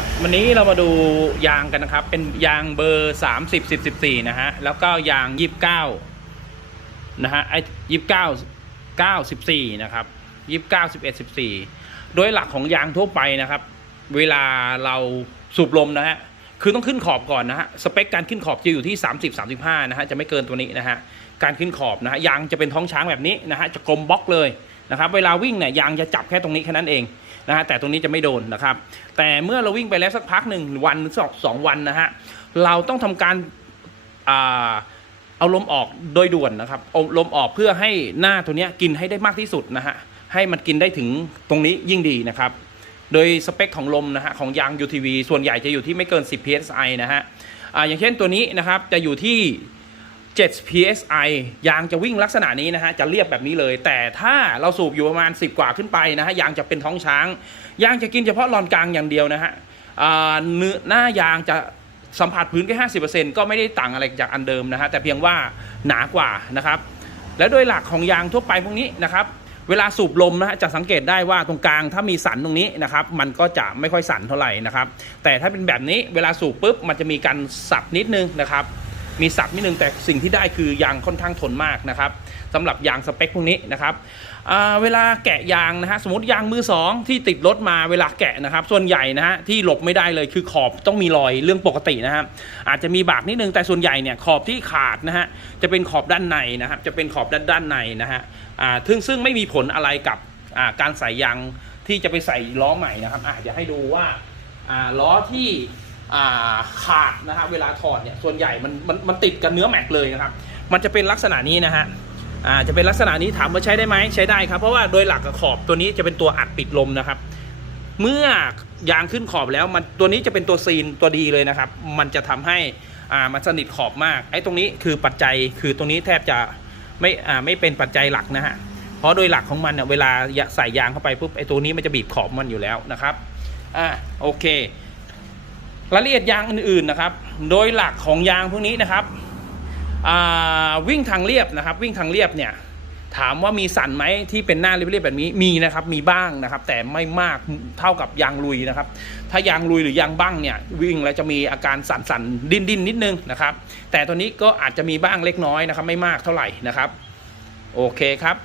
ครับวันนี้เรามาดูยางกันนะครับ เป็นยางเบอร์ 30 10 14 นะฮะ แล้วก็ยาง 29 นะฮะ ไอ้29 9 14นะครับ29 11 14โดยหลักของยางทั่วไปนะครับ เวลาเราสูบลมนะฮะ คือต้องขึ้นขอบก่อนนะฮะ สเปคการขึ้นขอบจะอยู่ที่ 30 35 นะฮะ จะไม่เกินตัวนี้นะฮะ การขึ้นขอบนะฮะ ยางจะเป็นท้องช้างแบบนี้นะฮะ จะกลมบล็อกเลย นะครับเวลาวิ่งเนี่ยยางจะจับแค่ตรงนี้แค่นั้นเองนะฮะแต่ตรงนี้จะไม่โดนนะครับ แต่เมื่อเราวิ่งไปแล้วสักพักหนึ่งวันหรือสองสองวันนะฮะเราต้องทำการเอาลมออกโดยด่วนนะครับเอาลมออกเพื่อให้หน้าตัวนี้กินให้ได้มากที่สุดนะฮะให้มันกินได้ถึงตรงนี้ยิ่งดีนะครับ โดยสเปคของลมนะฮะของยาง UTV ส่วนใหญ่จะอยู่ที่ไม่เกิน 10 psi นะฮะออย่างเช่นตัวนี้นะครับจะอยู่ที่ 7 psi ยางจะวิ่งลักษณะนี้นะฮะจะเรียบแบบนี้เลย แต่ถ้าเราสูบอยู่ประมาณ 10 กว่าขึ้นไปนะฮะยางจะเป็นท้องช้าง ยางจะกินเฉพาะลอนกลางอย่างเดียวนะฮะเนื้อหน้ายางจะสัมผัสพื้นแค่ 50%ก็ไม่ได้ต่างอะไรจากอันเดิมนะฮะแต่เพียงว่าหนากว่านะครับ และโดยหลักของยางทั่วไปพวกนี้นะครับเวลาสูบลมนะฮะจะสังเกตได้ว่าตรงกลางถ้ามีสันตรงนี้นะครับ มันก็จะไม่ค่อยสันเท่าไหร่นะครับ แต่ถ้าเป็นแบบนี้เวลาสูบปุ๊บมันจะมีการสับนิดนึงนะครับ มีสับนิดนึงแต่สิ่งที่ได้คือยางค่อนข้างทนมากนะครับสำหรับยางสเปคพวกนี้นะครับเวลาแกะยางนะฮะสมมติยางมือสองที่ติดรถมาเวลาแกะนะครับ ส่วนใหญ่นะฮะที่หลบไม่ได้เลยคือขอบต้องมีรอยเรื่องปกตินะครับอาจจะมีบากนิดนึงแต่ส่วนใหญ่เนี่ยขอบที่ขาดนะฮะจะเป็นขอบด้านในนะครับ จะเป็นขอบด้านด้านในนะฮะซึ่งซึ่งไม่มีผลอะไรกับการใส่ยางที่จะไปใส่ล้อใหม่นะครับอาจจะให้ดูว่าล้อที่ ขาดนะฮะเวลาถอดเนี่ยส่วนใหญ่มันมันมันติดกับเนื้อแม็กเลยนะครับมันจะเป็นลักษณะนี้นะฮะอ่าจะเป็นลักษณะนี้ถามว่าใช้ได้ไหมใช้ได้ครับ เพราะว่าโดยหลักกับขอบตัวนี้จะเป็นตัวอัดปิดลมนะครับ เมื่อยางขึ้นขอบแล้วมันตัวนี้จะเป็นตัวซีนตัวดีเลยนะครับ มันจะทำให้อ่ามันสนิทขอบมากไอ้ตรงนี้คือปัจจัยคือตรงนี้แทบจะไม่อ่าไม่เป็นปัจจัยหลักนะฮะเพราะโดยหลักของมันเนี่ยเวลาใส่ยางเข้าไปปุ๊บไอ้ตัวนี้มันจะบีบขอบมันอยู่แล้วนะครับอ่าโอเค รายละเอียดยางอื่นๆนะครับ โดยหลักของยางพวกนี้นะครับวิ่งทางเรียบนะครับ วิ่งทางเรียบเนี่ยถามว่ามีสันไหมที่เป็นหน้าเรียบๆแบบนี้มีนะครับมีบ้างนะครับ แต่ไม่มากเท่ากับยางลุยนะครับ ถ้ายางลุยหรือยางบ้างเนี่ยวิ่งแล้วจะมีอาการสั่นๆดิ้นนิดนึงนะครับ แต่ตัวนี้ก็อาจจะมีบ้างเล็กน้อยนะครับ ไม่มากเท่าไหร่นะครับ โอเคครับ